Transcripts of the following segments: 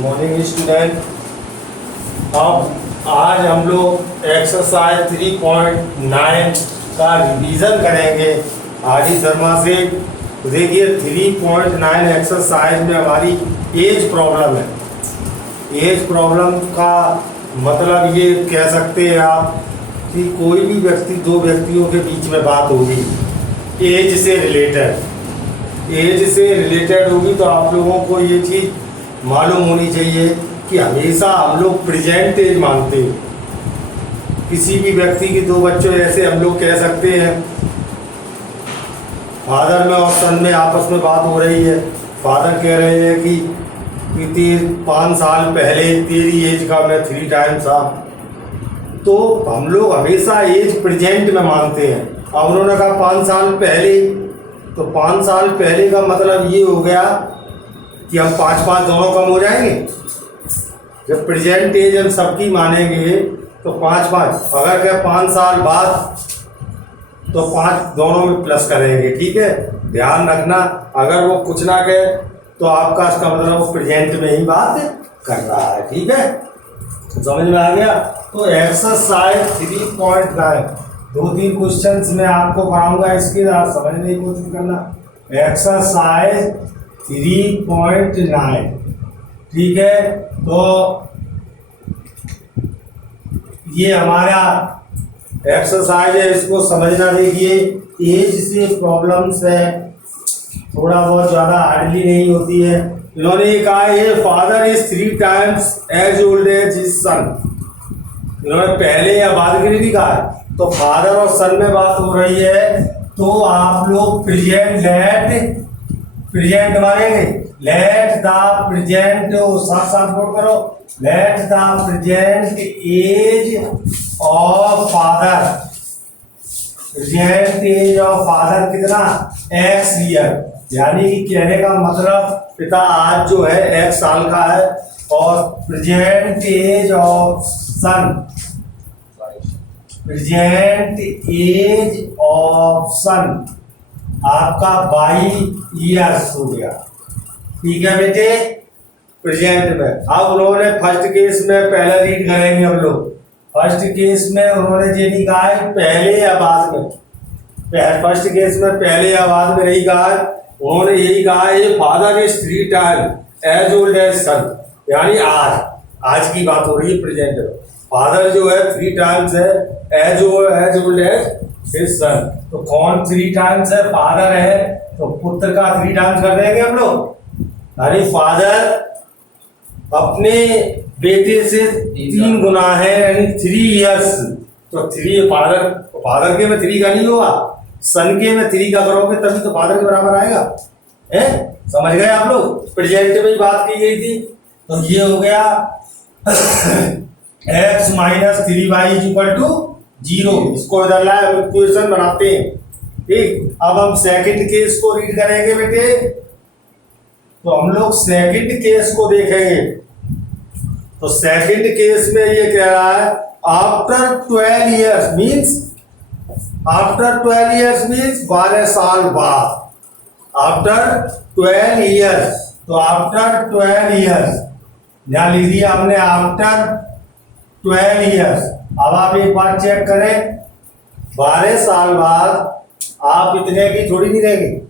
Morning student. अब आज हम लोग एक्सरसाइज 3.9 का रिवीजन करेंगे आदि शर्मा से। देखिए 3.9 एक्सरसाइज में हमारी एज प्रॉब्लम है। एज प्रॉब्लम का मतलब ये कह सकते हैं आप कि कोई भी व्यक्ति, दो व्यक्तियों के बीच में बात होगी एज से रिलेटेड होगी, तो आप लोगों को ये चीज़ मालूम होनी चाहिए कि हमेशा हम लोग प्रेजेंट एज मानते हैं। किसी भी व्यक्ति के दो बच्चों ऐसे हम लोग कह सकते हैं, फादर में और सन में आपस में बात हो रही है। फादर कह रहे हैं कि 5 साल पहले तेरी एज का मैं 3 टाइम्स था। तो हम लोग हमेशा एज प्रेजेंट में मानते हैं। अब उन्होंने कहा 5 साल पहले, तो 5 साल पहले का मतलब ये हो गया कि हम 5 दोनों कम हो जाएंगे। जब प्रेजेंट एज हम सबकी मानेंगे तो 5 अगर क्या 5 साल बाद, तो 5 दोनों में प्लस करेंगे। ठीक है, ध्यान रखना। अगर वो कुछ ना कहे तो आपका इसका मतलब वो प्रेजेंट में ही बात कर रहा है। ठीक है, समझ में आ गया। तो एक्सरसाइज 3.9 2-3 क्वेश्चंस मैं आपको कराऊंगा, इसकी समझने की कोशिश करना। एक्सरसाइज 3.9, ठीक है। तो ये हमारा एक्सरसाइज है, इसको समझना। देखिए एज से प्रॉब्लम्स है, थोड़ा बहुत ज़्यादा हार्डली नहीं होती है। इन्होंने ये कहा है father is 3 times as old as his son. इन्होंने पहले या बाद के लिए नहीं कहा है। तो फादर और सन में बात हो रही है, तो आप लोग प्रेजेंट मानेंगे। लेट द प्रेजेंट, साथ साथ नोट करो, let the present age of father. Present age of father कितना? x year. यानी कि कहने का मतलब पिता आज जो है x साल का है, और present age of son, present age of son आपका 22 ईयर्स हो गया। ठीक है बेटे, प्रेजेंट में। अब उन्होंने फर्स्ट केस में पहले रीड करेंगे हम लोग। फर्स्ट केस में उन्होंने ये नहीं कहा है पहले या बाद में। फर्स्ट केस में पहले या बाद में नहीं कहा है, उन्होंने यही कहा है father is 3 time as old as son. यानी आज की बात हो रही है प्रेजेंट में। फादर जो है 3 टाइम्स है as old as his son. तो कौन 3 टाइम्स है? फादर है, तो पुत्र का 3 टाइम्स कर देंगे हम लोग। यानी फादर अपने बेटे से 3 गुना है, यानी 3 ईयर्स। तो 3 फादर के में 3 का नहीं होगा, सन के में 3 का करोगे तभी तो फादर के बराबर आएगा। समझ गए आप लोग? प्रेजेंट में ही बात की गई थी। तो ये हो गया x - 3y = 0। इसको इधर लाए, हम इक्वेशन बनाते हैं। ठीक, अब हम सेकंड केस को रीड करेंगे बेटे। तो हम लोग सेकंड केस को देखेंगे। तो सेकंड केस में ये कह रहा है आफ्टर 12 इयर्स मीन्स 12 साल बाद। आफ्टर 12 इयर्स, तो आफ्टर 12 इयर्स यहाँ लिख दिया हमने, आफ्टर 12 इयर्स। अब आप एक बात चेक करें, 12 साल बाद आप इतने की थोड़ी नहीं रहेंगे।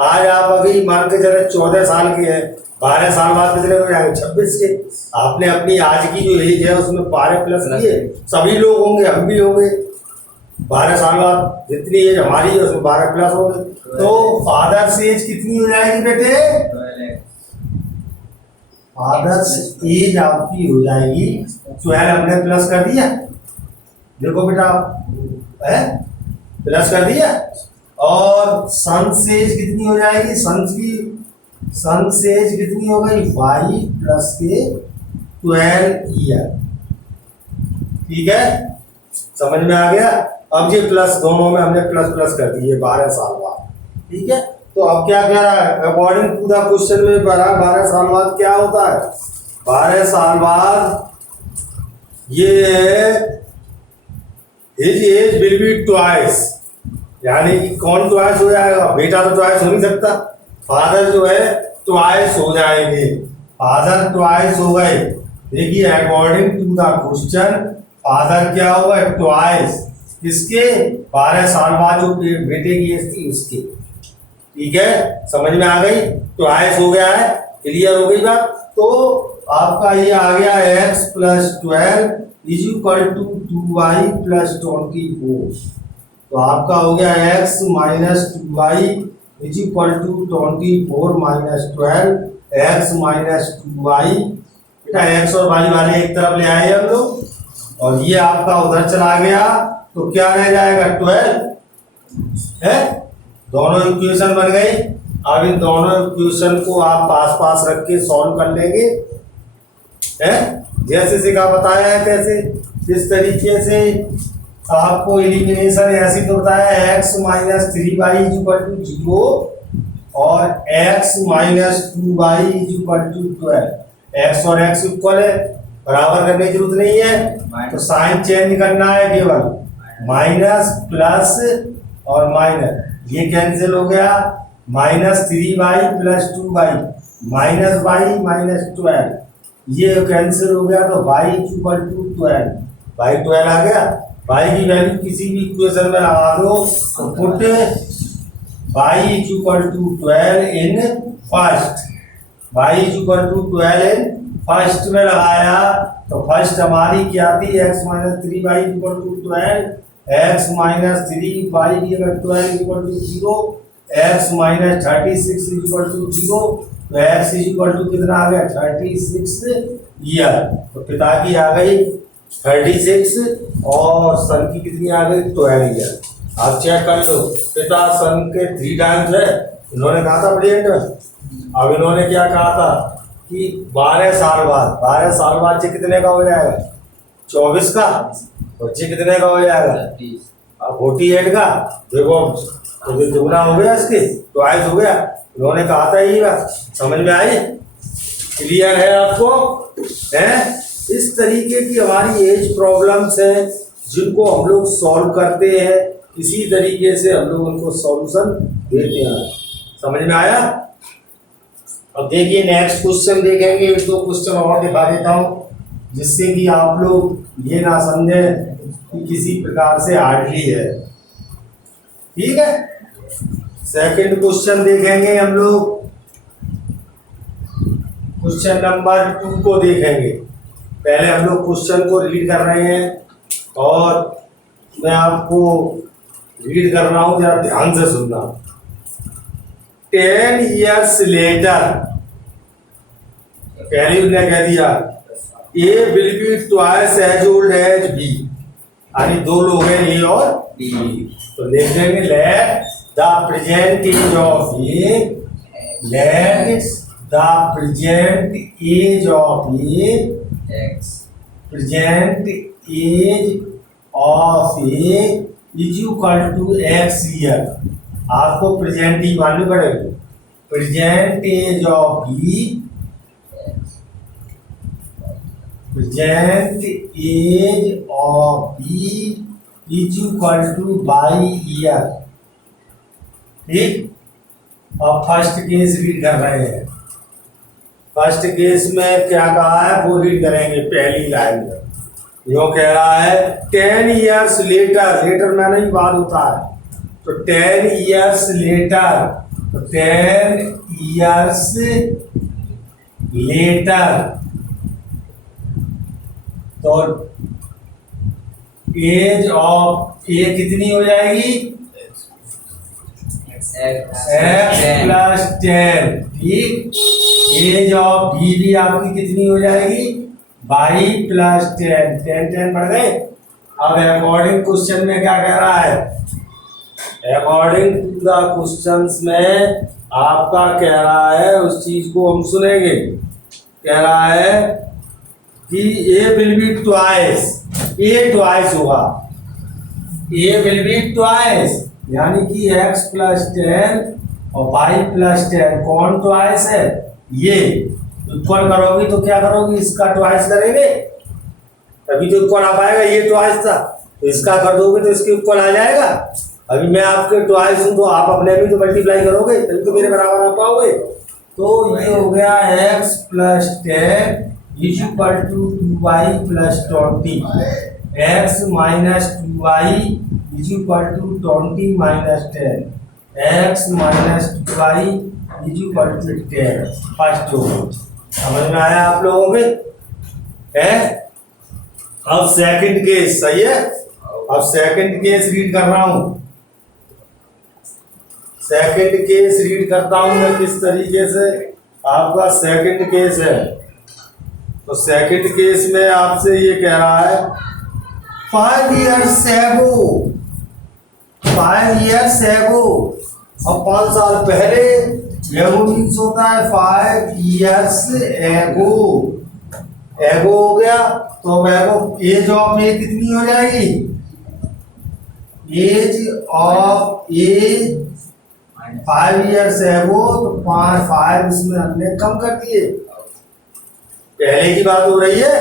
आज आप अभी मान के चले 14 साल के हैं, 12 साल बाद कितने हो जाएंगे? 26 के। आपने अपनी आज की जो एज है उसमें 12 प्लस किए। सभी लोग होंगे, हम भी होंगे। 12 साल बाद जितनी एज हमारी है उसमें 12 प्लस होंगे। तो फादर से एज कितनी हो जाएगी बेटे? फादर से एज आपकी हो जाएगी 12। हमने प्लस कर दिया, देखो बेटा है, प्लस कर दिया। और सन से एज कितनी हो जाएगी? सन से एज कितनी हो गई? 5 प्लस के 12 ईयर। ठीक है, समझ में आ गया। अब ये प्लस दोनों में हमने प्लस कर दिए 12 साल बाद। ठीक है, तो अब क्या कह रहा है? अकॉर्डिंग टू द क्वेश्चन में 12 साल बाद क्या होता है? 12 साल बाद ये his age will be twice. यानी कि कौन ट्वाइस हो जाएगा? बेटा तो ट्वाइस हो नहीं सकता, फादर जो है ट्वाइस हो जाएंगे। फादर ट्वाइस हो गए। देखिए according to the question father क्या हुआ ट्वाइस, किसके 12 साल बाद जो बेटे की एज थी उसके। ठीक है, समझ में आ गई, ट्वाइस हो गया है, क्लियर हो गई बात। तो आपका ये आ गया x plus 12 is equal to 2y plus 24। तो आपका हो गया x minus 2y is equal to 24 minus 12, x minus 2y। बेटा x और y वाले एक तरफ ले आए हम लोग, और ये आपका उधर चला गया, तो क्या रह जाएगा 12 है। दोनों इक्वेशन बन गई। अब इन दोनों इक्वेशन को आप पास पास रख के सॉल्व कर लेंगे, है जैसे सिखा बताया है तैसे। इस तरीके से आपको एलिमिनेशन ऐसी तो बताया x minus 3y is equal to 0 और x minus 2y is equal to 12। x और x इक्वल है, बराबर करने की जरूरत नहीं है, तो साइन चेंज करना है, केवल माइनस प्लस और माइनस ये कैंसिल हो गया। Minus 3y plus 2y minus y minus 12 ये कैंसिल हो गया, तो y इक्वल टू 12, y 12 आ गया। y की वैल्यू किसी भी इक्वेशन में लगा दो, तो put y equal to 12 in first, y equal to 12 in first में लगाया, तो फर्स्ट हमारी क्या थी x minus 3y equal to 12, x minus 3y अगर 12 equal to 0, x minus 36 equal to 0, तो x इक्वल टू कितना आ गया 36 ईयर। तो पिता की आ गई 36 और सन की कितनी आ गई 12 ईयर। आप चेक कर लो, पिता सन के 3 टाइम्स है, इन्होंने कहा था प्रेजेंट में। अब इन्होंने क्या कहा था कि 12 साल बाद, 12 साल बाद से कितने का हो जाएगा 24 का, बच्चे कितने का हो जाएगा 48 का। देखो तो जो दुगना हो गया इसके, तो आयस हो गया। उन्होंने कहा था यही बात, समझ में आई, क्लियर है आपको है। इस तरीके की हमारी एज प्रॉब्लम्स हैं जिनको हम लोग सॉल्व करते हैं, इसी तरीके से हम लोग उनको सॉल्यूशन देते हैं। समझ में आया। अब देखिए नेक्स्ट क्वेश्चन देखेंगे, एक दो क्वेश्चन और दिखा देता हूँ जिससे कि आप लोग ये ना समझे कि किसी प्रकार से हार्डली है। ठीक है, सेकंड क्वेश्चन देखेंगे हम लोग, क्वेश्चन नंबर 2 को देखेंगे। पहले हम लोग क्वेश्चन को रीड कर रहे हैं और मैं आपको रीड कर रहा हूं, जरा ध्यान से सुनना। 10 years later, पहले उसने कह दिया A will be twice as old as B, यानी दो लोग हैं A और B। तो लिख देंगे let the present age of A, let the present age of A, present age of A is equal to x year. आपको present ही मालूम पड़ेगा, present age of B, present age of B is equal to y year. ठीक, अब first case read कर रहे हैं। First case में क्या कहा है वो रीड करेंगे। पहली लाइन में यो कह रहा है 10 years लेटर, लेटर में नहीं बाद होता है, तो 10 years लेटर, तो 10 years लेटर, तो एज ऑफ ए कितनी हो जाएगी x प्लस 10। ठीक, एज ऑफ बी भी आपकी कितनी हो जाएगी y प्लस 10, 10 बढ़ गए। अब अकॉर्डिंग क्वेश्चन में क्या कह रहा है, अकॉर्डिंग टू द क्वेश्चंस में आपका कह रहा है, उस चीज को हम सुनेंगे। कह रहा है कि A will be twice, A twice होगा, ए विल बी ट्वाइस, यानी कि x प्लस 10 और y प्लस 10 कौन ट्वाइस है, ये इक्वल करोगी तो क्या करोगी, इसका ट्वाइस करेंगे तभी तो इक्वल आ पाएगा। ये ट्वाइस था तो इसका कर दोगे तो इसके इक्वल आ जाएगा। अभी मैं आपके ट्वाइस हूं तो आप अपने भी तो मल्टीप्लाई करोगे तभी तो मेरे बराबर आ पाओगे। तो ये हो गया x plus 10 is equal to 2y plus 20, x minus 2y is equal to 20 minus 10, x minus 2y is equal to 10। First हो समझ में आया आप लोगों के है। अब सेकंड केस सही है। अब सेकंड केस रीड कर रहा हूं। सेकंड केस रीड करता हूं मैं किस तरीके से। आपका सेकंड केस है तो सेकंड केस में आपसे ये कह रहा है 5 years ago, 5 years ago। अब 5 साल पहले एगो मीन्स होता है 5 years ago। एगो हो गया तो अब एगो एज ऑफ ए कितनी हो जाएगी, age of A 5 years ago, तो 5 इसमें हमने कम कर दिए। पहले की बात हो रही है,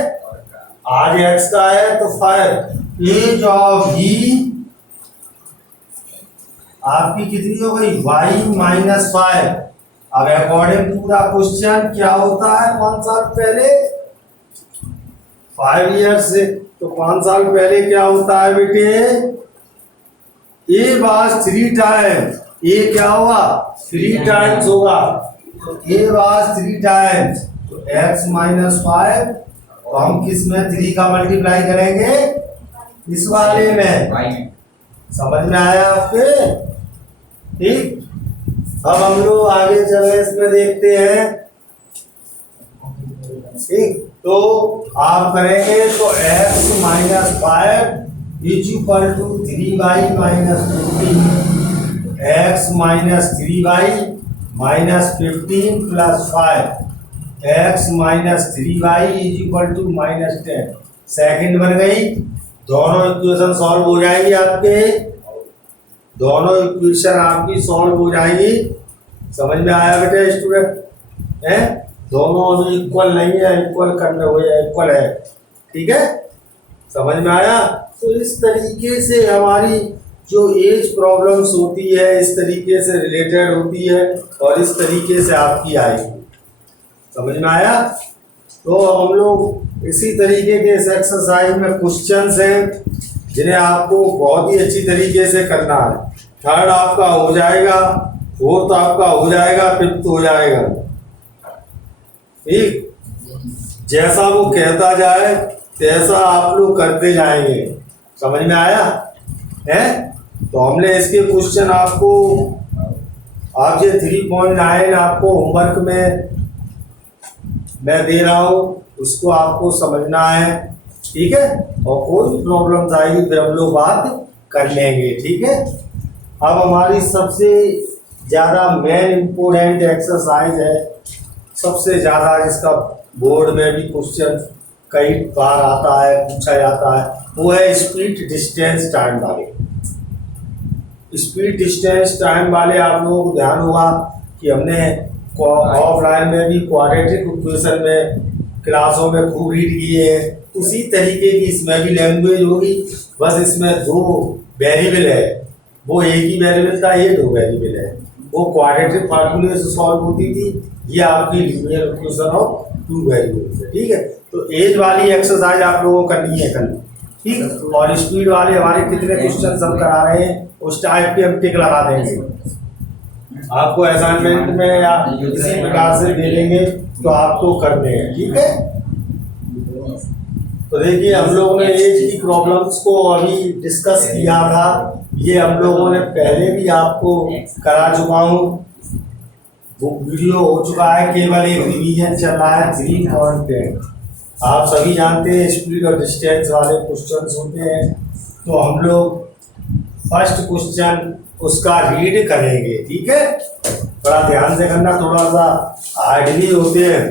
आज x का है तो 5 एज ऑफ ही आपकी कितनी हो गई y माइनस 5। अब अकॉर्डिंग टू द क्वेश्चन क्या होता है 5 साल पहले 5 years से, तो 5 साल पहले क्या होता है बेटे, ए वाज 3 टाइम्स, ए क्या हुआ 3 टाइम्स होगा, तो ए वाज 3 टाइम्स, तो x माइनस 5, तो हम किस में 3 का मल्टीप्लाई करेंगे, इस वाले में। समझ में आया आपके, ठीक। अब हम लोग आगे चले इसमें देखते हैं, ठीक। तो आप करेंगे तो x minus 5 is equal to 3y minus 15, x minus 3y minus 15 plus 5, x minus 3y is equal to minus 10। Second बन गई, दोनों इक्वेशन सॉल्व हो जाएंगी आपके, दोनों इक्वेशन आपकी सॉल्व हो जाएंगी। समझ में आया बेटे स्टूडेंट है, दोनों अभी इक्वल नहीं है, इक्वल करने हुए इक्वल है, ठीक है। समझ में आया। तो इस तरीके से हमारी जो एज प्रॉब्लम्स होती है इस तरीके से रिलेटेड होती है और इस तरीके से आपकी आएगी। समझ में आया। तो हम लोग इसी तरीके के इस एक्सरसाइज में क्वेश्चंस हैं जिन्हें आपको बहुत ही अच्छी तरीके से करना है। थर्ड आपका हो जाएगा, फोर्थ आपका हो जाएगा, फिफ्थ हो जाएगा, ठीक। जैसा वो कहता जाए तैसा आप लोग करते जाएंगे। समझ में आया है। तो हमने इसके क्वेश्चन आपको आप ये 3.9 आपको होमवर्क में मैं दे रहा हूँ, उसको आपको समझना है, ठीक है। और कोई प्रॉब्लम आएगी फिर हम लोग बात कर लेंगे, ठीक है। अब हमारी सबसे ज़्यादा मेन इम्पोर्टेंट एक्सरसाइज है, सबसे ज़्यादा जिसका बोर्ड में भी क्वेश्चन कई बार आता है, पूछा जाता है, वो है स्पीड डिस्टेंस टाइम वाले। स्पीड डिस्टेंस टाइम वाले आप लोगों को ध्यान होगा कि हमने ऑफलाइन में भी क्वाड्रेटिक इक्वेशन में क्लासों में खूब रीड किए हैं। उसी तरीके की इसमें भी लैंग्वेज होगी, बस इसमें 2 वेरिएबल है, वो एक ही वेरिएबल था, ये 2 वेरिएबल है। वो क्वाड्रेटिक फार्मूले से सॉल्व होती थी, ये आपकी लीनियर इक्वेशन ऑफ 2 वेरिएबल्स है, ठीक है। तो एज वाली एक्सरसाइज आप लोगों को करनी है कल, ठीक। और स्पीड वाले हमारे कितने क्वेश्चन हम करा रहे हैं उस टाइप के हम टिक लगा देंगे। आपको असाइनमेंट में या किसी प्रकार से दे देंगे तो आपको करने हैं, ठीक है। तो देखिए हम लोगों ने एज की प्रॉब्लम्स को अभी डिस्कस किया था, ये हम लोगों ने पहले भी आपको करा चुका हूँ, वो वीडियो हो चुका है, केवल एक रिवीजन चल रहा है 3.10। आप सभी जानते हैं स्पीड और डिस्टेंस वाले क्वेश्चंस होते हैं, तो हम लोग फर्स्ट क्वेश्चन उसका रीड करेंगे, ठीक है। बड़ा ध्यान से करना, थोड़ा सा हार्ड भी होते हैं।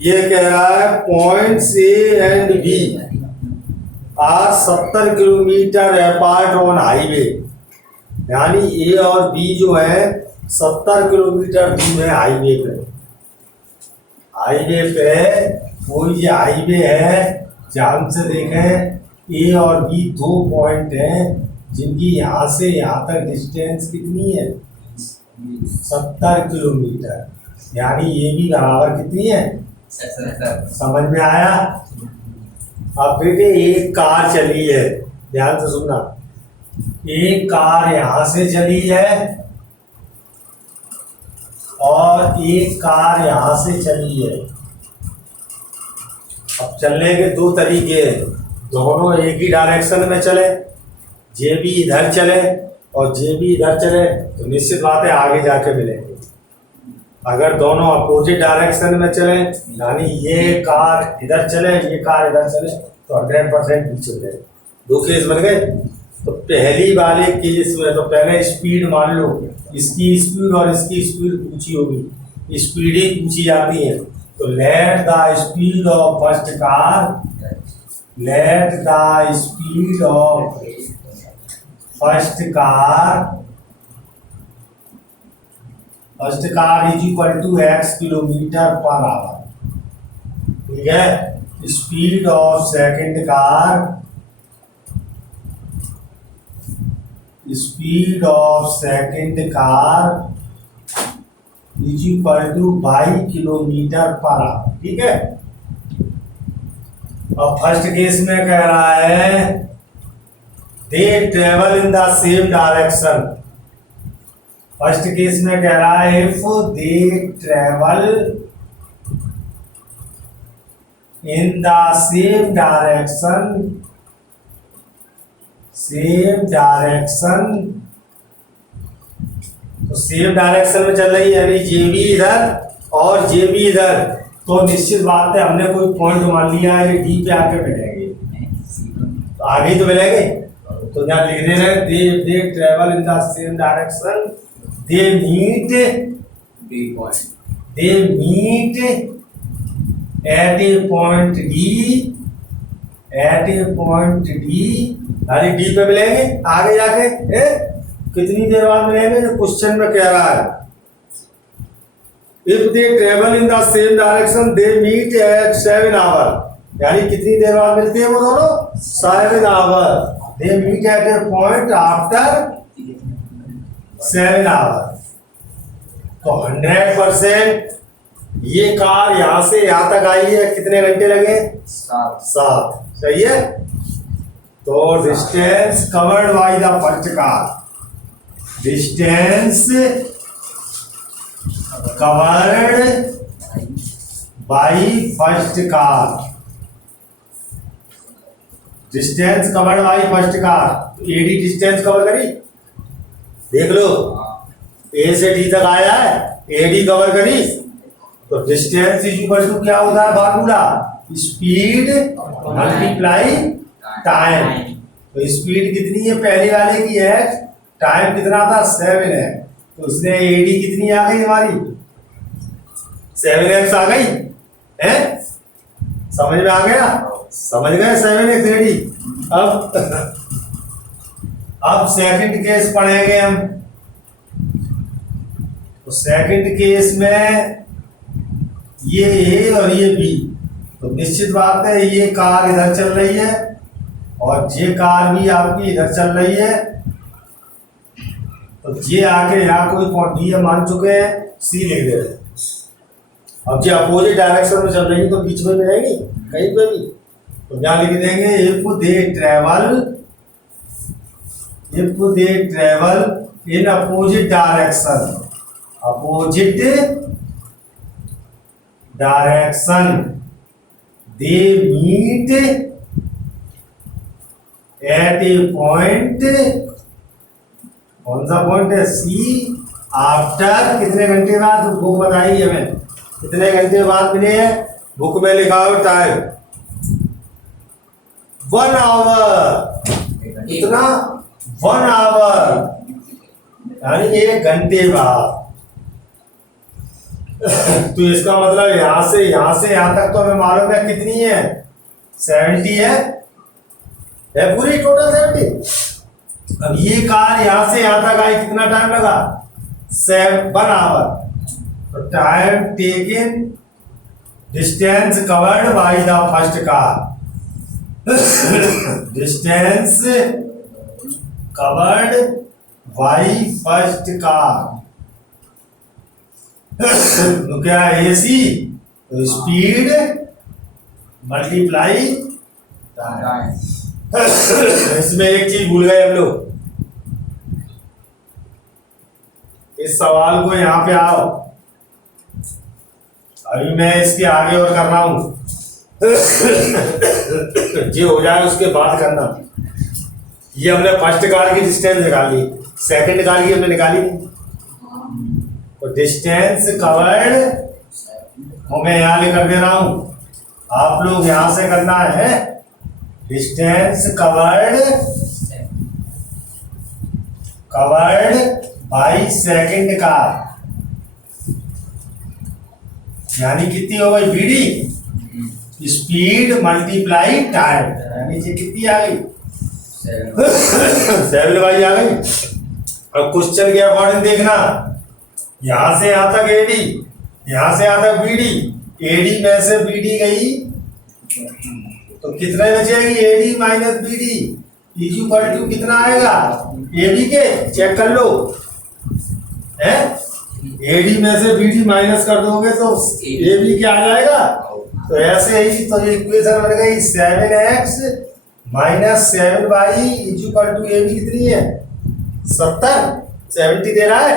ये कह रहा है points A and B are 70 kilometre apart on highway, यानी ए और बी जो है 70 किलोमीटर दूर है हाईवे पे। हाईवे पे कोई ये हाईवे है, ध्यान से देखें, ए और बी 2 पॉइंट हैं, जिनकी यहाँ से यहाँ तक डिस्टेंस कितनी है 70 किलोमीटर, यानी ये भी बराबर कितनी है, समझ में आया। अब बेटे एक कार चली है, ध्यान से सुनना, एक कार यहाँ से चली है और एक कार यहाँ से चली है। अब चलने के दो तरीके हैं, दोनों एक ही डायरेक्शन में चले, जे भी इधर चले और जे भी इधर चले तो निश्चित बात है आगे जाके मिलेंगे। अगर दोनों अपोजिट डायरेक्शन में चले, यानी ये कार इधर चले ये कार इधर चले, तो 100% पीछे मिलेंगे। दो केस बन गए। तो पहली वाले केस में तो पहले स्पीड मान लो, इसकी स्पीड और इसकी स्पीड पूछी होगी, स्पीड ही पूछी जाती है। तो let the speed of first car, let the speed of first car is equal to x kilometre per hour, ठीक है। Speed of second car, speed of second car is equal to 22 kilometre per hour, ठीक है। अब first case में कह रहा है they travel in the same direction. First case में कह रहा है if they travel in the same direction, तो सेम डायरेक्शन में चल रही है, यानी जे भी इधर और जे भी इधर, तो निश्चित बात है हमने कोई पॉइंट मान लिया है डी पे आके मिलेंगे, तो आगे तो मिलेंगे। तो यहाँ लिख दे रहे they travel in the same direction, they meet at a point D, यानी डी पे मिलेंगे आगे जाके। कितनी देर बाद मिलेंगे, जो क्वेश्चन में कह रहा है if they travel in the same direction they meet at 7 hour, यानी कितनी देर बाद मिलते हैं वो दोनों, 7 hour. They meet at a point after 7 hour. तो 100% ये कार यहां से यहां तक आई है, कितने घंटे लगे, 7। सही है। तो distance covered by the first car, distance covered by first car, distance covered by first car. AD distance cover करी, देख लो ए से डी तक आया है, एडी कवर करी, तो डिस्टेंस इज इक्वल टू क्या होता है फार्मूला, स्पीड मल्टीप्लाई टाइम। तो स्पीड कितनी है पहले वाले की है, टाइम कितना था 7 है, तो उसने एडी कितनी आ गई हमारी 7x आ गई है। समझ में आ गया, समझ गए 7x एडी। अब सेकंड केस पढ़ेंगे हम। तो सेकंड केस में ये ए और ये बी, तो निश्चित बात है ये कार इधर चल रही है और ये कार भी आपकी इधर चल रही है, तो ये आके यहाँ कोई पॉइंट डी मान चुके हैं, सी लिख दे रहे। अब जो अपोजिट डायरेक्शन में चल रही है तो बीच में मिलेगी कहीं पे भी, तो यहाँ लिख देंगे if they travel in opposite direction, they meet at a point, कौन सा पॉइंट है, सी, आफ्टर कितने घंटे बाद, बुक बताइए हमें कितने घंटे बाद मिले हैं, बुक में लिखा हो टाइम 1 आवर, कितना 1 आवर, यानी 1 घंटे बाद। तो इसका मतलब यहां से यहां तक तो हमें मालूम है कितनी है, 70 है पूरी टोटल 70। अब ये कार यहां से यहां तक आई, कितना टाइम लगा 1 आवर। तो time taken, distance covered by the first car, distance covered by first car. तो क्या है AC, तो स्पीड मल्टीप्लाई टाइम। इसमें एक चीज भूल गए हम लोग, इस सवाल को यहाँ पे आओ, अभी मैं इसके आगे और कर रहा हूं। जो हो जाए उसके बाद करना। ये हमने फर्स्ट कार की डिस्टेंस निकाली, सेकंड कार की हमने निकाली नहीं, तो डिस्टेंस कवर्ड वो मैं यहाँ लिख कर दे रहा हूं, आप लोग यहां से करना है। Distance covered by second car, यानी कितनी हो गई BD, स्पीड मल्टीप्लाई टाइम, यानी ये कितनी आ गई 7 बाई आ गई। अब क्वेश्चन के अकॉर्डिंग देखना, यहां से यहां तक AD, यहां से यहां तक BD, AD में से BD गई तो कितने बचेगी AD minus BD equal to कितना आएगा AB के, चेक कर लो है। AD में से BD माइनस कर दोगे तो AB क्या आ जाएगा, तो ऐसे ही तो ये इक्वेशन बन गई 7x minus 7 y equal to AB कितनी है 70 दे रहा है,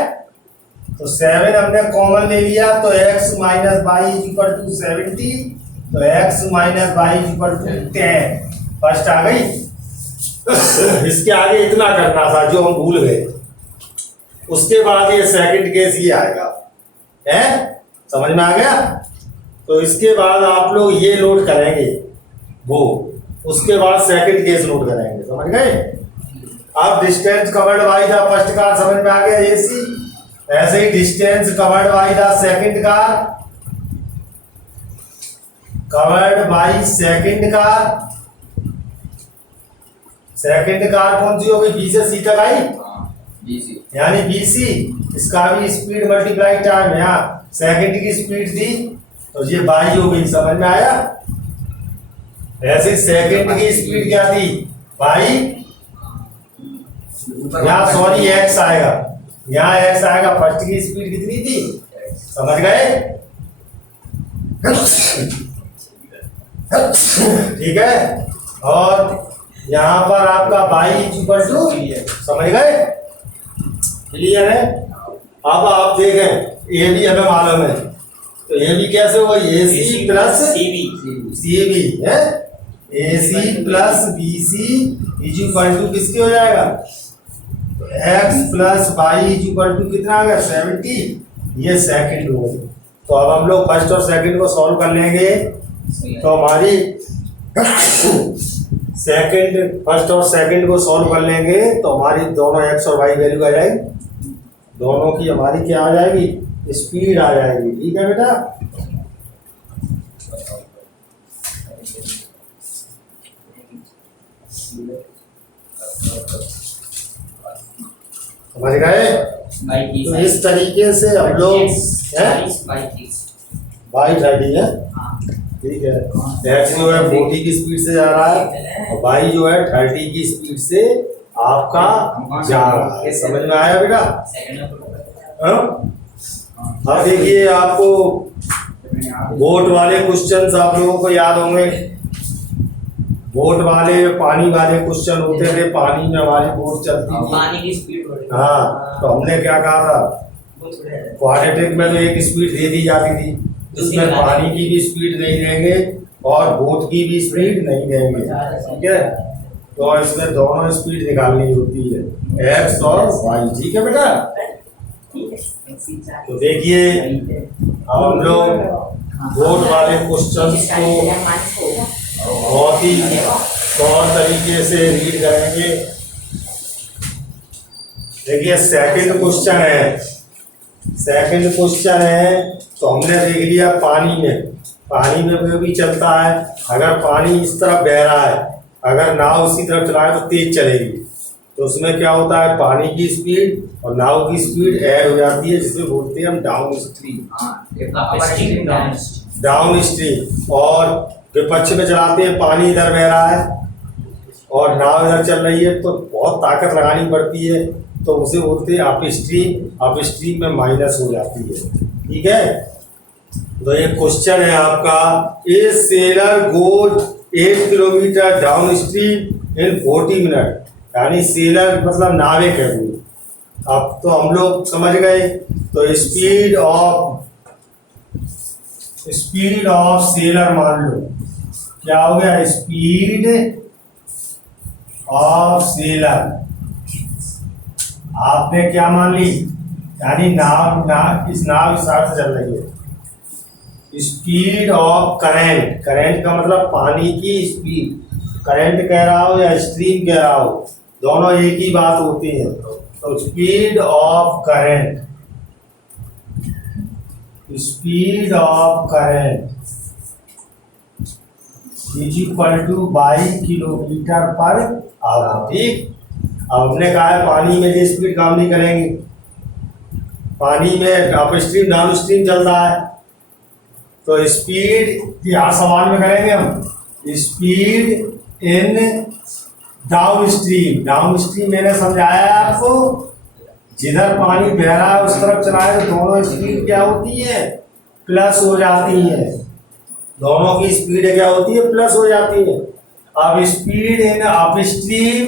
तो 7 हमने कॉमन ले लिया तो x minus y equal to 70, तो x minus y equal to 10 first आ गई। इसके आगे इतना करना था जो हम भूल गए, उसके बाद ये सेकंड केस ही आएगा, है समझ में आ गया। तो इसके बाद आप लोग ये नोट करेंगे वो, उसके बाद सेकंड केस नोट करेंगे, समझ गए। अब distance covered by the first car समझ में आ गया AC, ऐसे ही distance covered by the second car, covered by second car, second car कौन सी होगी B से C तक आई, यानी BC, इसका भी स्पीड मल्टीप्लाई टाइम, यहाँ सेकंड की स्पीड थी तो ये बाई हो गई, समझ में आया। ऐसे सेकंड की स्पीड क्या थी बाई, यहाँ सॉरी x आएगा, यहाँ x आएगा, फर्स्ट की स्पीड कितनी थी समझ गए, ठीक है। और यहाँ पर आपका बाई इक्वल टू, समझ गए, क्लियर है। अब आप देखें ये भी हमें मालूम है, तो ये भी कैसे होगा AC प्लस CB है, AC plus BC equal to किसके हो जाएगा, तो x plus y equal to कितना आ गया 70, ये सेकंड हो गई। तो अब हम लोग फर्स्ट और सेकंड को सॉल्व कर लेंगे, तो हमारी फर्स्ट और सेकंड को सॉल्व कर लेंगे तो हमारी दोनों x और y वैल्यू आ जाएगी, दोनों की हमारी क्या आ जाएगी स्पीड आ जाएगी, ठीक है बेटा। समझ गए। तो इस तरीके से हम लोग बाई 30 है, ठीक है, x जो है 40 की स्पीड से जा रहा है और y जो है 30 की स्पीड से आपका जा रहा है, समझ में आया बेटा। अब देखिए आपको बोट वाले क्वेश्चंस आप लोगों को याद होंगे, बोट वाले पानी वाले क्वेश्चन होते थे, पानी में हमारी बोट चलती थी, पानी की स्पीड, हाँ, तो हमने क्या कहा था क्वाड्रेटिक में तो एक स्पीड दे दी जाती थी, इसमें पानी की भी स्पीड नहीं देंगे और बोट की भी स्पीड नहीं देंगे, ठीक है। तो इसमें दोनों स्पीड निकालनी होती है x और y, ठीक है बेटा। तो देखिए अब हम लोग बोर्ड वाले क्वेश्चंस को बहुत ही तौर तरीके से रीड करेंगे। देखिए सेकंड क्वेश्चन है, सेकंड क्वेश्चन है तो हमने देख लिया पानी में भी चलता है, अगर पानी इस तरफ बह रहा है, अगर नाव उसी तरफ चलाए तो तेज चलेगी, तो उसमें क्या होता है पानी की स्पीड और नाव की स्पीड ऐड हो जाती है, जिसमें बोलते हैं हम डाउन स्ट्रीम। और विपक्ष में चलाते हैं पानी इधर बह रहा है, और नाव इधर चल रही है तो बहुत ताकत लगानी पड़ती है, तो उसे बोलते हैं अपस्ट्रीम। अपस्ट्रीम में माइनस हो जाती है। ठीक है, तो एक क्वेश्चन है आपका, a sailor goes 8 kilometre downstream in 40 minute. यानी सेलर मतलब नाविक है वो। अब तो हम लोग समझ गए। तो स्पीड ऑफ सेलर मान लो क्या हो गया, स्पीड ऑफ सेलर आपने क्या मान ली, यानी नाव इस हिसाब से चल रही है। स्पीड ऑफ करंट, करंट का मतलब पानी की स्पीड, करंट कह रहा हो या स्ट्रीम कह रहा हो, दोनों एक ही बात होती है। तो speed of current, speed of current is equal to by kilometre per hour. ठीक, अब हमने कहा है पानी में ये स्पीड काम नहीं करेंगे, पानी में अपस्ट्रीम डाउन स्ट्रीम चल रहा है, तो स्पीड यहाँ सवाल में करेंगे हम, speed in down stream. Down stream मैंने समझाया है आपको, जिधर पानी बह रहा है उस तरफ चला है तो दोनों स्पीड क्या होती है, प्लस हो जाती है। दोनों की स्पीड क्या होती है, प्लस हो जाती है। अब स्पीड इन अपस्ट्रीम,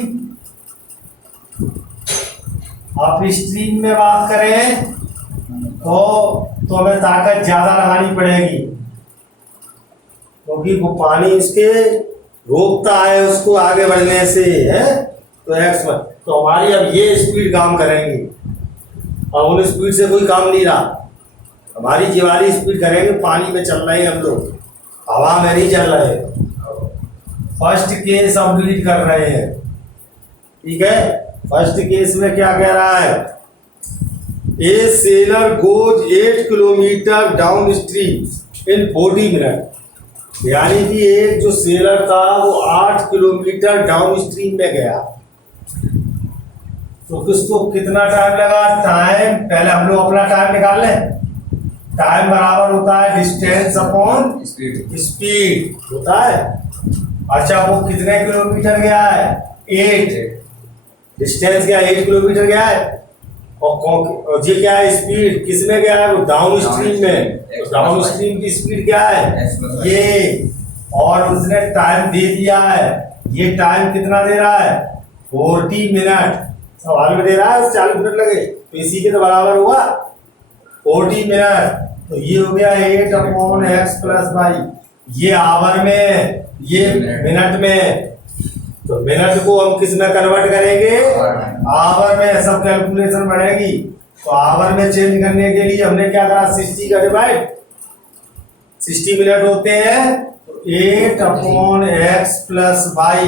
अपस्ट्रीम में बात करें तो हमें ताकत ज्यादा लगानी पड़ेगी, क्योंकि वो पानी उसके रोकता है उसको आगे बढ़ने से, है तो एक्स में। तो हमारी अब ये स्पीड काम करेंगी, अब उन स्पीड से कोई काम नहीं रहा, हमारी जीवारी स्पीड करेंगे। पानी में चल रहे हैं हम लोग, हवा में नहीं चल रहे। फर्स्ट केस हम रीड कर रहे हैं। ठीक है, फर्स्ट केस में क्या कह रहा है, a sailor goes 8 kilometre downstream in 40 minute. यानी कि एक जो सेलर था वो 8 किलोमीटर डाउन स्ट्रीम में गया, तो किसको कितना टाइम लगा, टाइम पहले हम लोग अपना टाइम निकाल लें। टाइम बराबर होता है डिस्टेंस अपॉन स्पीड होता है। अच्छा, वो कितने किलोमीटर गया है, 8, डिस्टेंस क्या 8 किलोमीटर गया है, और ये क्या है, स्पीड किस में गया है, वो डाउन स्ट्रीम में। तो डाउन स्ट्रीम की स्पीड क्या है ये, और उसने टाइम दे दिया है, ये टाइम कितना दे रहा है 40 मिनट, सवाल में दे रहा है 40 मिनट लगे, तो इसी के तो बराबर हुआ 40 मिनट। तो ये हो गया 8/x + y, ये आवर में, ये मिनट में। तो मिनट को हम किस में कन्वर्ट करेंगे, आवर में, सब कैलकुलेशन बढ़ेगी। तो आवर में चेंज करने के लिए हमने क्या करा, 60 का डिवाइड, 60 मिनट होते हैं, तो 8/x + y,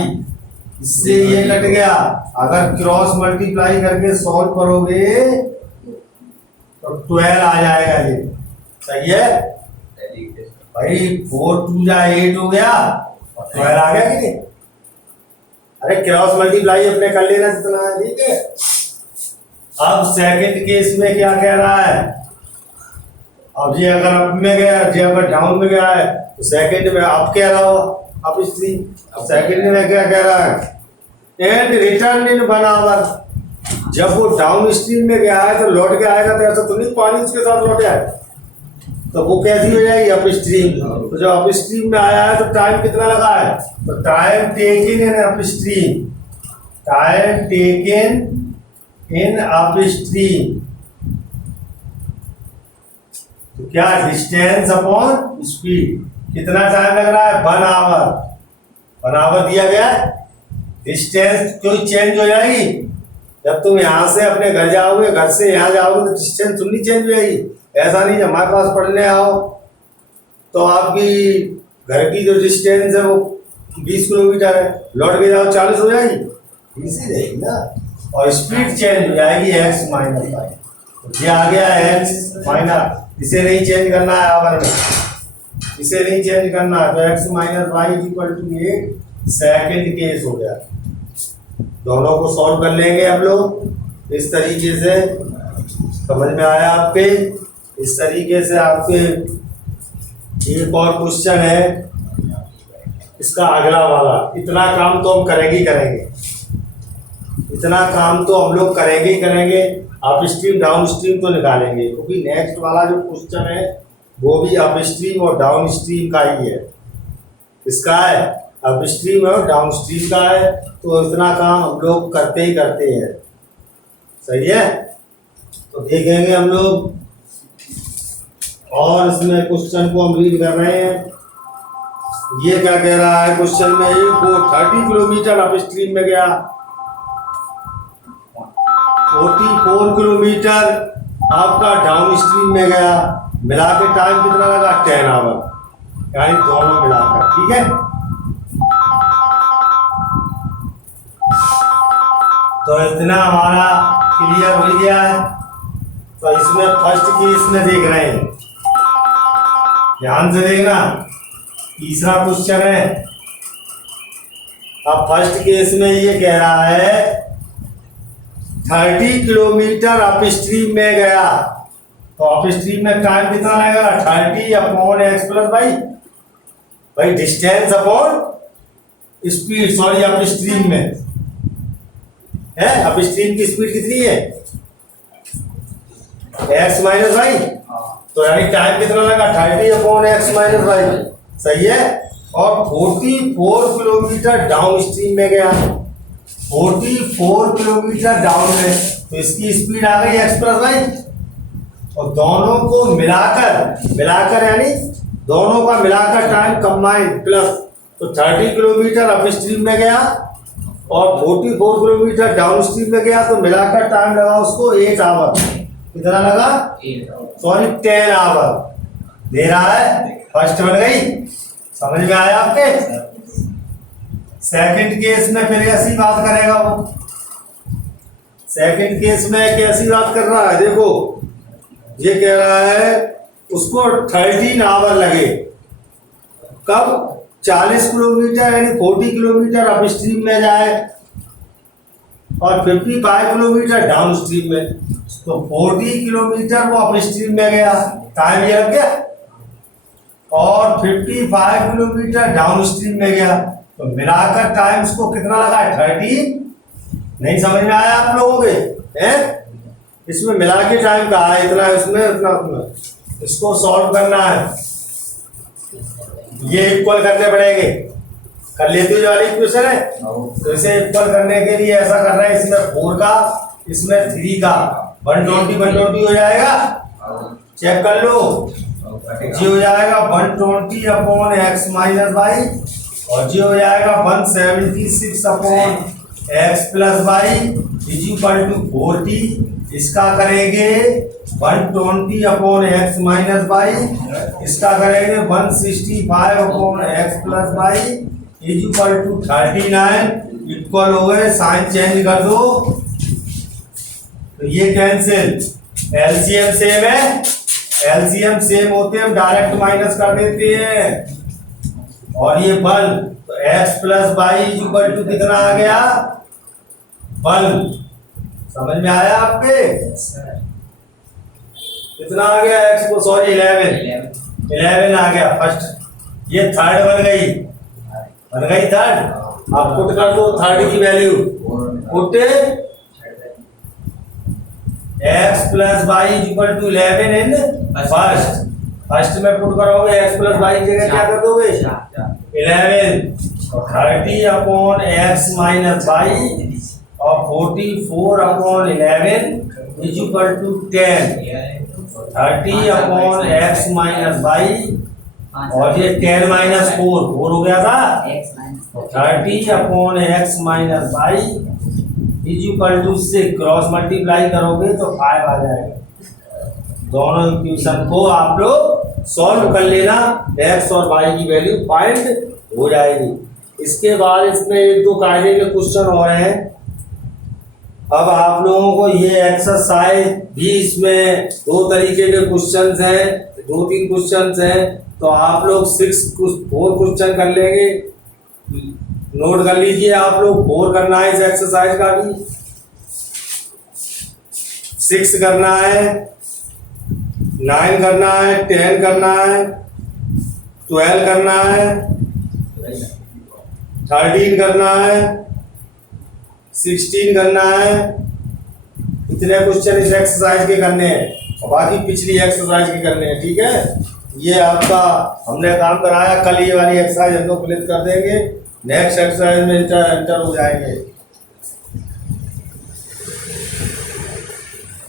इससे ये कट गया। अगर क्रॉस मल्टीप्लाई करके सॉल्व करोगे तो 12 आ जाएगा, ये सही है भाई। 4 2 जा 8 हो गया, 12 आ गया कि नहीं। अरे क्रॉस मल्टीप्लाई अपने कर लेना जितना है, ठीक है। अब सेकंड केस में क्या कह रहा है, अब ये अगर अप में गया, ये अगर डाउन में गया है, तो सेकंड में अप कह रहा हो, अप स्ट्रीम। सेकंड में क्या कह रहा है, एंड रिटर्न इन 1 आवर। जब वो डाउन स्ट्रीम में गया है तो लौट के आएगा, तो ऐसा तो नहीं पानी उसके साथ लौट आए, तो वो कैसी हो जाएगी, अप स्ट्रीम। तो जब अप स्ट्रीम में आया है तो टाइम कितना लगा है, तो time taken in up stream, time taken in up stream, तो क्या डिस्टेंस अपॉन स्पीड, कितना टाइम लग रहा है 1 आवर। 1 आवर दिया गया, डिस्टेंस कोई चेंज हो जाएगी। जब तुम यहाँ से अपने घर जाओगे, घर से यहाँ जाओगे तो डिस्टेंस तुम नहीं चेंज हो जाएगी। ऐसा नहीं हमारे पास पढ़ने आओ तो आपकी घर की जो डिस्टेंस है वो 20 किलोमीटर है, लौट के जाओ 40 हो जाएगी, इजी रहेगी ना। और स्पीड चेंज हो जाएगी x - y, ये आ गया x माइनस, इसे नहीं चेंज करना है आवर में, इसे नहीं चेंज करना है, तो x - y = 8। सेकंड केस हो गया, दोनों को सॉल्व कर लेंगे हम लोग इस तरीके से। समझ में आया आपके, इस तरीके से आपके। एक और क्वेश्चन है, इसका अगला वाला, इतना काम तो हम करेंगे ही करेंगे, इतना काम तो हम लोग करेंगे ही करेंगे। अप स्ट्रीम डाउन स्ट्रीम तो निकालेंगे, क्योंकि नेक्स्ट वाला जो क्वेश्चन है वो भी अप स्ट्रीम और डाउन स्ट्रीम का ही है। इसका है अप स्ट्रीम और डाउन स्ट्रीम का है, तो इतना काम हम लोग करते ही करते हैं। सही है, तो देखेंगे हम लोग। और इसमें क्वेश्चन को हम रीड कर रहे हैं। ये क्या कह रहा है क्वेश्चन में, वो 30 किलोमीटर अप स्ट्रीम में गया, 44 किलोमीटर आपका डाउन स्ट्रीम में गया, मिला के टाइम कितना लगा 10 आवर, यानी दोनों मिलाकर। ठीक है, तो इतना हमारा क्लियर हो गया है। तो इसमें फर्स्ट केस में देख रहे हैं, ध्यान से देखना, तीसरा क्वेश्चन है। अब फर्स्ट केस में ये कह रहा है 30 किलोमीटर अप स्ट्रीम में गया, तो अप स्ट्रीम में टाइम कितना लगेगा 30 अपॉन एक्स प्लस वाई, भाई distance upon speed, sorry up stream में है, अप स्ट्रीम की स्पीड कितनी है एक्स माइनस वाई, तो यानी टाइम कितना लगा 30 अपॉन एक्स माइनस वाई। सही है, और 44 किलोमीटर डाउन स्ट्रीम में गया, 44 किलोमीटर डाउन में, तो इसकी स्पीड आ गई एक्स प्लस वाई, और दोनों को मिलाकर यानी दोनों का मिलाकर टाइम कंबाइंड प्लस, तो 30 किलोमीटर अप स्ट्रीम में गया और 44 किलोमीटर डाउन स्ट्रीम में गया, तो मिलाकर टाइम लगा उसको 8 आवर। कितना लगा, सॉरी 10 आवर दे रहा है। फर्स्ट बन गई, समझ में आया आपके। सेकंड केस में फिर ऐसी बात करेगा वो, सेकंड केस में कैसी बात कर रहा है, देखो ये कह रहा है उसको 13 आवर लगे, कब 40 किलोमीटर यानी 40 किलोमीटर अप स्ट्रीम में जाए और 55 किलोमीटर डाउन स्ट्रीम में, तो 40 किलोमीटर वो अप स्ट्रीम में गया, टाइम ये लग गया, और 55 किलोमीटर डाउन स्ट्रीम में गया, तो मिलाकर टाइम्स को कितना लगा 30। नहीं समझ में आया आप लोगों के हैं, इसमें मिला के टाइम कहा है, इतना इसमें इतना उसमें, इसको सॉल्व करना है, ये इक्वल करने पड़ेंगे। कर लेते हो जो वाली इक्वेशन है, तो इसे इक्वल करने के लिए ऐसा कर रहे हैं, इसमें 4 का इसमें 3 का 120 हो जाएगा, चेक कर लो, जी हो जाएगा 120 अपॉन एक्स माइनस वाई, और जी हो जाएगा 176 upon x plus y is equal to 40। इसका करेंगे 120 अपॉन एक्स माइनस वाई, इसका करेंगे 165 upon x plus y is equal to 39। Equal हो गए, साइन चेंज कर दो, तो ये कैंसिल, एलसीएम सेम है, एलसीएम सेम होते हैं हम डायरेक्ट माइनस कर देते हैं, और ये बल, तो x plus y is equal to कितना आ गया बल, समझ में आया आपके, कितना आ गया एक्स को, सॉरी 11 आ गया फर्स्ट, ये थर्ड बन गई थर्ड। अब पुट कर दो थर्ड की value, put x plus y is equal to 11 in first में पुट करोगे एक्स प्लस वाई की जगह क्या कर दोगे 11, 30 अपॉन एक्स माइनस वाई और 44 upon 11 is equal to 10, 30 upon x minus y, और ये 10 माइनस 4 हो गया था, 30 upon x minus y is equal to से क्रॉस मल्टीप्लाई करोगे तो 5 आ जाएगा। दोनों इक्वेशन को आप लोग सॉल्व कर लेना, एक्स और वाई की वैल्यू फाइंड हो जाएगी। इसके बाद इसमें 1-2 कायदे के क्वेश्चन और हैं। अब आप लोगों को ये एक्सरसाइज भी, इसमें 2 तरीके के क्वेश्चंस हैं, 2-3 क्वेश्चंस हैं, तो आप लोग 4 क्वेश्चन कर लेंगे, नोट कर लीजिए आप लोग। 4 करना है इस एक्सरसाइज का भी, 6 करना है, 9 करना है, 10 करना है, 12 करना है, 13 करना है, 16 करना है। इतने क्वेश्चन इस एक्सरसाइज के करने हैं और बाकी पिछली एक्सरसाइज के करने हैं। ठीक है, ये आपका हमने काम कराया। कल ये वाली एक्सरसाइज हम लोग क्लियर कर देंगे, नेक्स्ट एक्सरसाइज में इंटर हो जाएंगे।